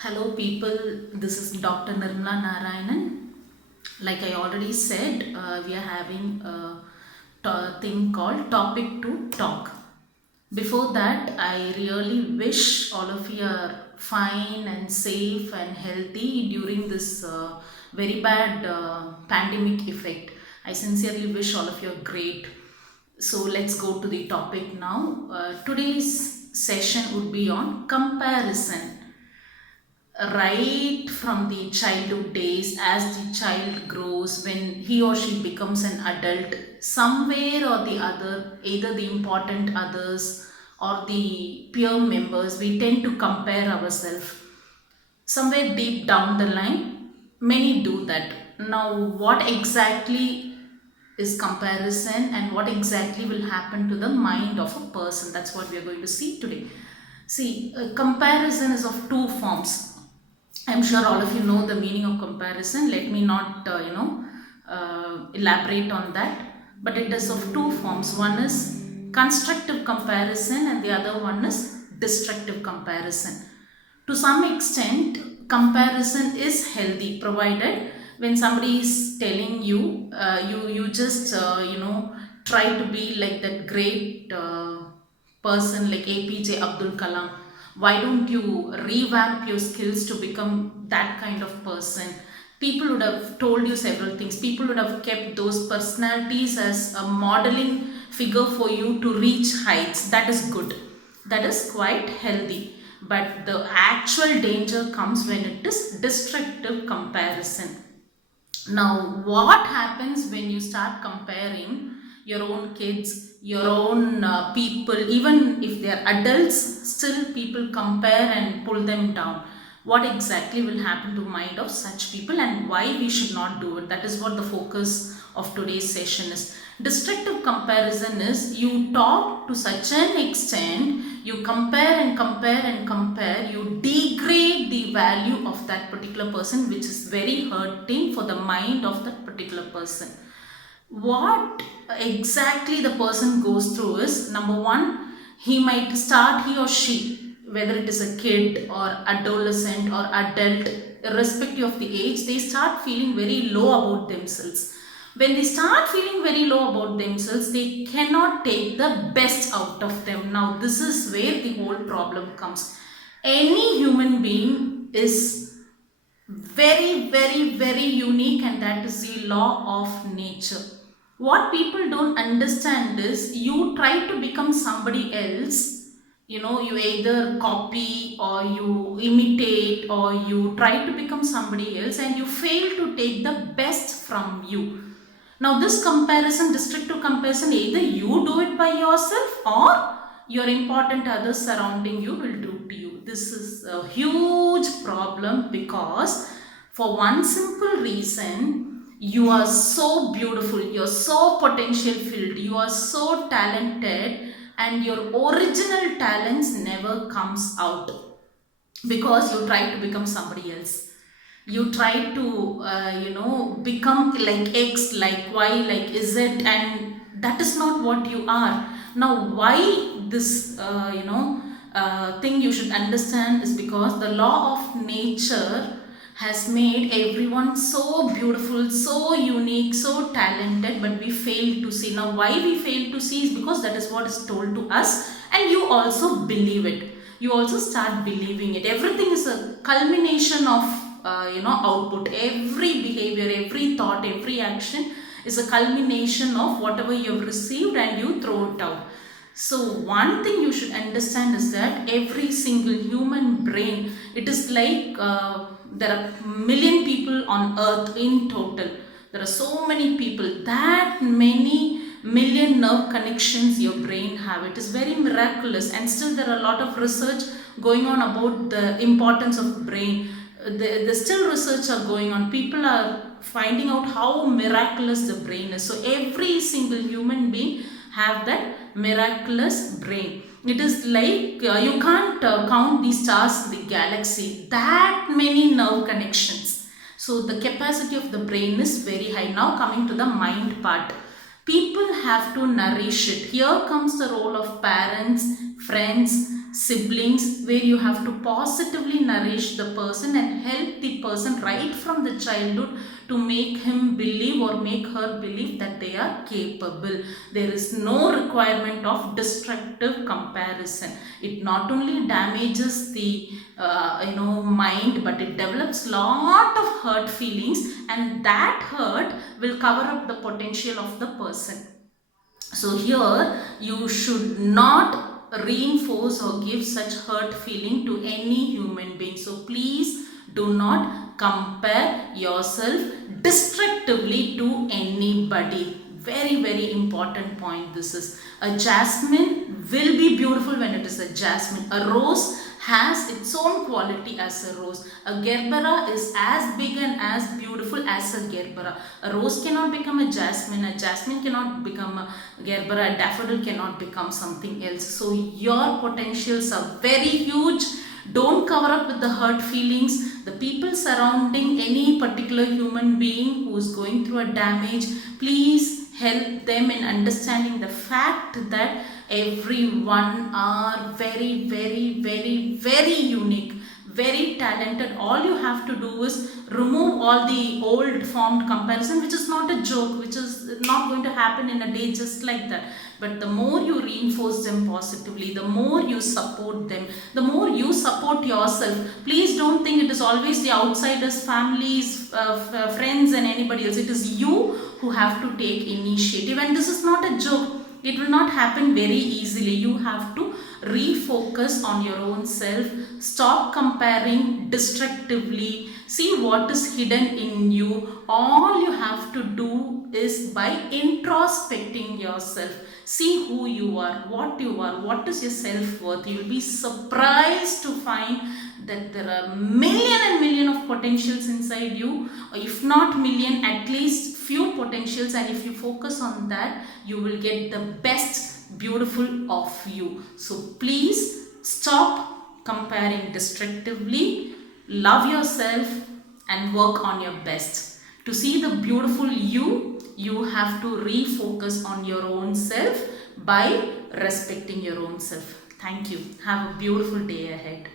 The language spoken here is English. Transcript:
Hello, people. This is Dr. Nirmala Narayanan. Like I already said, we are having a thing called Topic to Talk. Before that, I really wish all of you are fine and safe and healthy during this very bad pandemic effect. I sincerely wish all of you are great. So let's go to the topic now. Today's session would be on comparison. Right from the childhood days, as the child grows, when he or she becomes an adult, somewhere or the other, either the important others or the peer members, we tend to compare ourselves. Somewhere deep down the line, many do that. Now, what exactly is comparison and what exactly will happen to the mind of a person? That's what we are going to see today. See, comparison is of two forms. I'm sure all of you know the meaning of comparison. Let me not, elaborate on that. But it is of two forms. One is constructive comparison, and the other one is destructive comparison. To some extent, comparison is healthy, provided when somebody is telling you, you just try to be like that great person like APJ Abdul Kalam. Why don't you revamp your skills to become that kind of person? People would have told you several things. People would have kept those personalities as a modeling figure for you to reach heights. That is good. That is quite healthy. But the actual danger comes when it is destructive comparison. Now, what happens when you start comparing your own kids, your own people, even if they are adults, still people compare and pull them down? What exactly will happen to mind of such people and why we should not do it? That is what the focus of today's session is. Destructive comparison is you talk to such an extent, you compare and compare and compare, you degrade the value of that particular person, which is very hurting for the mind of that particular person. What exactly the person goes through is, number one, he or she, whether it is a kid or adolescent or adult, irrespective of the age, they start feeling very low about themselves. When they start feeling very low about themselves, they cannot take the best out of them. Now, this is where the whole problem comes. Any human being is very unique, and that is the law of nature. What people don't understand is you try to become somebody else. You either copy or you imitate or you try to become somebody else, and you fail to take the best from you. Now, this comparison, destructive comparison, either you do it by yourself or your important others surrounding you will do to you. This is a huge problem because for one simple reason, you are so beautiful, you are so potential filled, you are so talented, and your original talents never comes out because you try to become somebody else. You try to become like X, like Y, like Z, and that is not what you are. Now, why this thing you should understand is because the law of nature has made everyone so beautiful, so unique, so talented, but we fail to see. Now, why we fail to see is because that is what is told to us, and you also believe it. You also start believing it. Everything is a culmination of output. Every behavior, every thought, every action is a culmination of whatever you have received, and you throw it out. So one thing you should understand is that every single human brain, it is like there are million people on earth in total. There are so many people, that many million nerve connections your brain have. It is very miraculous, and still there are a lot of research going on about the importance of brain. The still research are going on. People are finding out how miraculous the brain is. So every single human being have that miraculous brain. It is like you can't count the stars in the galaxy, that many nerve connections. So the capacity of the brain is very high. Now coming to the mind part, people have to nourish it. Here comes the role of parents, friends, siblings, where you have to positively nourish the person and help the person right from the childhood to make him believe or make her believe that they are capable. There is no requirement of destructive comparison. It not only damages the mind, but it develops lot of hurt feelings, and that hurt will cover up the potential of the person. So here you should not reinforce or give such hurt feeling to any human being. So please do not compare yourself destructively to anybody. Very, very important point this is. A jasmine will be beautiful when it is a jasmine. A rose has its own quality as a rose. A gerbera is as big and as beautiful as a gerbera. A rose cannot become a jasmine cannot become a gerbera, a daffodil cannot become something else. So your potentials are very huge. Don't cover up with the hurt feelings. The people surrounding any particular human being who is going through a damage, please help them in understanding the fact that everyone are very, very, very, very unique, very talented. All you have to do is remove all the old formed comparison, which is not a joke, which is not going to happen in a day just like that. But the more you reinforce them positively, the more you support them, the more you support yourself. Please don't think it is always the outsiders, families, friends and anybody else. It is you who have to take initiative, and this is not a joke. It will not happen very easily. You have to refocus on your own self. Stop comparing destructively. See what is hidden in you. All you have to do is by introspecting yourself. See who you are, what is your self-worth. You will be surprised to find that there are million and million of potentials inside you, or if not million, at least few potentials, and if you focus on that, you will get the best beautiful of you. So please stop comparing destructively, love yourself and work on your best. To see the beautiful you have to refocus on your own self by respecting your own self. Thank you. Have a beautiful day ahead.